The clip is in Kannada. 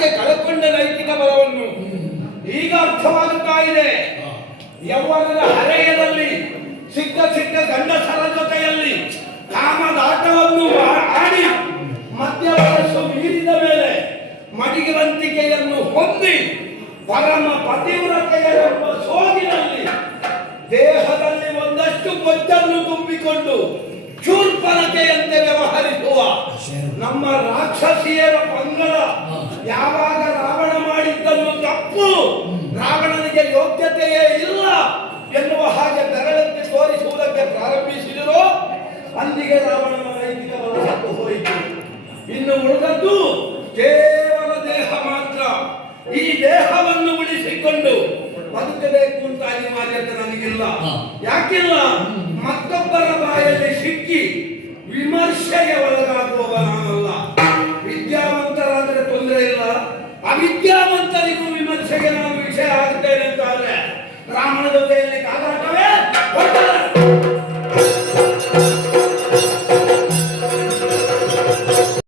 ಯಾಕೆ ಕಳಕೊಂಡ ನೈತಿಕ ಬಲವನ್ನು ಈಗ ಅರ್ಥವಾಗುತ್ತಾ ಇದೆ. ಯೌವನದ ಹರೆಯದಲ್ಲಿ ಸಿಕ್ಕ ಗಂಡಸರ ಜೊತೆಯಲ್ಲಿ ಕಾಮದಾಟವನ್ನು ಆಡಿ ಮಧ್ಯ ವಯಸ್ಸು ಮೀರಿದ ಮೇಲೆ ಮಡಿವಂತಿಕೆಯನ್ನು ಹೊಂದಿ ಪರಮ ಪತಿವ್ರತೆಯ ಸೋಗಿನಲ್ಲಿ ದೇಹದಲ್ಲಿ ಒಂದಷ್ಟು ಬೊಜ್ಜನ್ನು ತುಂಬಿಕೊಂಡು ಶೂರ್ಪನಕೆಯಂತೆ ವ್ಯವಹರಿಸುವ ನಮ್ಮ ರಾಕ್ಷಸಿಯರ ಪಂಗಡ ಯಾವಾಗ ರಾವಣ ಮಾಡಿದ್ದನ್ನು ತಪ್ಪು, ರಾವಣನಿಗೆ ಯೋಗ್ಯತೆಯೇ ಇಲ್ಲ ಎನ್ನುವ ಹಾಗೆ ಬೆರಳೆತ್ತಿ ತೋರಿಸುವುದಕ್ಕೆ ಪ್ರಾರಂಭಿಸಿದರೋ ಅಲ್ಲಿಗೆ ರಾವಣನ ನೈತಿಕ ಬಲ ಸತ್ತು ಹೋಯಿತು. ಇನ್ನು ಉಳಿದದ್ದು ಕೇವಲ ದೇಹ ಮಾತ್ರ. ಈ ದೇಹವನ್ನು ಉಳಿಸಿಕೊಂಡು ಬದುಕಬೇಕು ಅಂತ ಅನಿವಾರ್ಯತೆ ನನಗಿಲ್ಲ. ಯಾಕಿಲ್ಲ? ಮತ್ತೊಬ್ಬರ ಬಾಯಲ್ಲಿ ಸಿಕ್ಕಿ ವಿಮರ್ಶೆಗೆ ಒಳಗಾಗುವವ ನಾನಲ್ಲ. ವಿದ್ಯಾವಂತರಾದರೆ ತೊಂದರೆ ಇಲ್ಲ, ಅವಿದ್ಯಾವಂತರಿಗೂ ವಿಮರ್ಶೆಗೆ ನಾನು ವಿಷಯ ಆಗ್ತೇನೆ ಅಂತಾದ್ರೆ ರಾಮನ ಜೊತೆಯಲ್ಲಿ ಕಾದಾಟವೇ